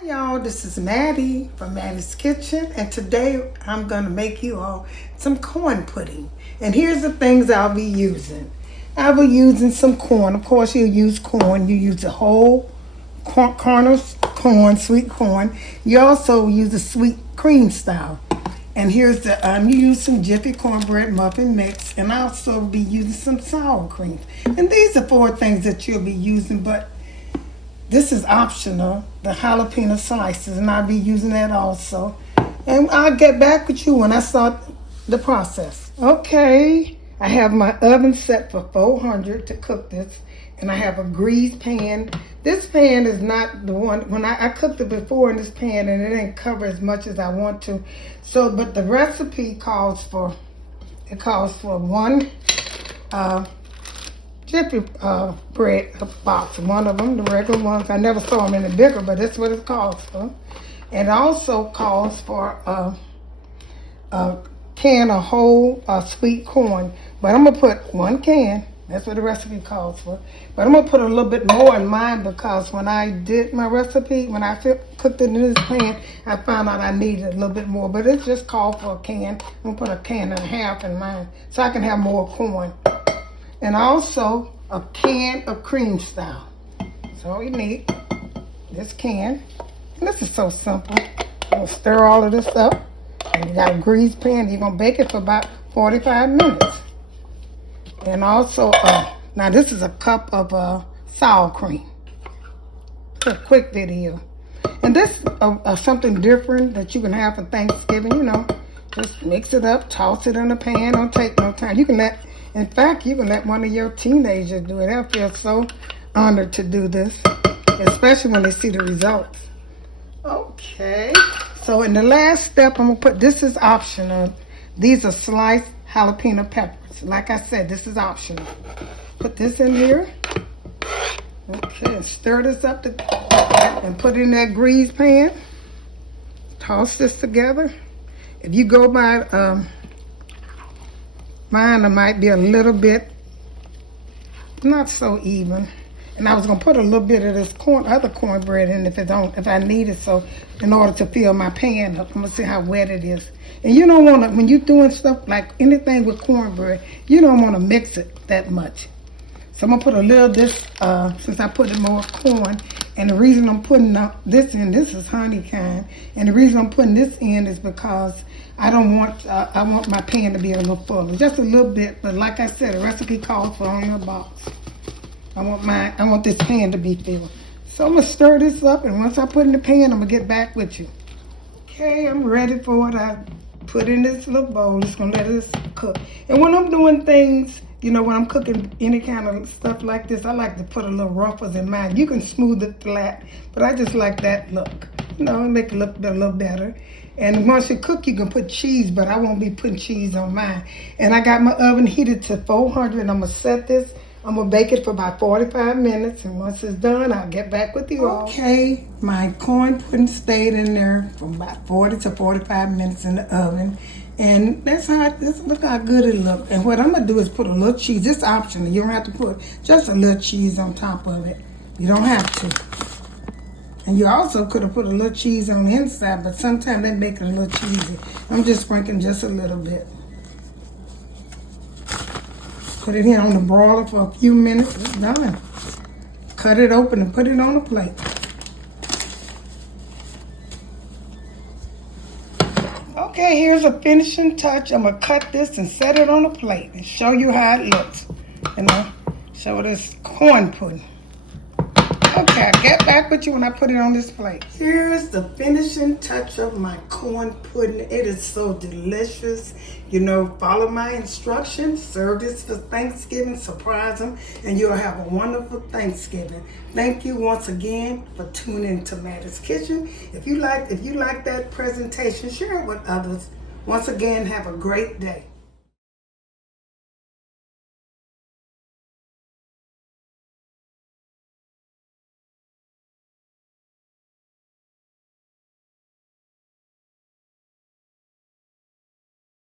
Hi y'all, this is Mattie from Mattie's Kitchen, and today I'm going to make you all some corn pudding. And here's the things I'll be using. I'll be using some corn. Of course, you'll use corn. You use the whole corn, sweet corn. You also use the sweet cream style. And here's the, you use some Jiffy cornbread muffin mix, and I'll also be using some sour cream. And these are 4 things that you'll be using, but this is optional, the jalapeno slices, and I'll be using that also. And I'll get back with you when I start the process. Okay, I have my oven set for 400 to cook this, and I have a greased pan. This pan is not the one, when I cooked it before in this pan, and it didn't cover as much as I want to. So, but the recipe calls for, one Jiffy bread box, one of them, the regular ones. I never saw them in the bigger, but that's what it calls for. And also calls for a can of whole sweet corn. But I'm going to put 1 can. That's what the recipe calls for. But I'm going to put a little bit more in mine because when I did my recipe, when I cooked it in this pan, I found out I needed a little bit more. But it's just called for a can. I'm going to put a can and a half in mine so I can have more corn. And also a can of cream style. That's all you need. This can. And this is so simple. You're going to stir all of this up. And you got a greased pan. You're going to bake it for about 45 minutes. And also, now this is a cup of sour cream. It's a quick video. And this is something different that you can have for Thanksgiving, you know. Just mix it up, toss it in the pan. Don't take no time. You can let, in fact, you can let one of your teenagers do it. They'll feel so honored to do this, especially when they see the results. Okay, so in the last step, I'm going to put, this is optional. These are sliced jalapeno peppers. Like I said, this is optional. Put this in here. Okay, and stir this up and put it in that greased pan. Toss this together. If you go by, mine it might be a little bit, not so even. And I was gonna put a little bit of this other cornbread in if I need it, so in order to fill my pan up. I'm gonna see how wet it is. And you don't wanna, when you're doing stuff like anything with cornbread, you don't wanna mix it that much. So I'm gonna put a little of this, since I put in more corn. And the reason I'm putting this in, this is honey kind. And the reason I'm putting this in is because I don't want, I want my pan to be a little fuller. Just a little bit, but like I said, the recipe calls for only a box. I want this pan to be filled. So I'm gonna stir this up, and once I put in the pan, I'm gonna get back with you. Okay, I'm ready for it. I put in this little bowl. Just gonna let this cook. And when I'm doing things, you know, when I'm cooking any kind of stuff like this, I like to put a little ruffles in mine. You can smooth it flat, but I just like that look. You know, make it look a little better. And once you cook, you can put cheese, but I won't be putting cheese on mine. And I got my oven heated to 400, and I'm gonna set this. I'm gonna bake it for about 45 minutes, and once it's done, I'll get back with you all. Okay, my corn pudding stayed in there for about 40 to 45 minutes in the oven. And that's how, look how good it looked. And what I'm gonna do is put a little cheese. It's optional. You don't have to put just a little cheese on top of it. You don't have to. And you also could have put a little cheese on the inside, but sometimes they make it a little cheesy. I'm just sprinkling just a little bit. Put it here on the broiler for a few minutes. It's done. Cut it open and put it on a plate. Okay, here's a finishing touch. I'm gonna cut this and set it on a plate and show you how it looks. You know, show this corn pudding. Okay, I'll get back with you when I put it on this plate. Here's the finishing touch of my corn pudding. It is so delicious. You know, follow my instructions. Serve this for Thanksgiving, surprise them, and you'll have a wonderful Thanksgiving. Thank you once again for tuning into Mattie's Kitchen. If you like that presentation, share it with others. Once again, have a great day.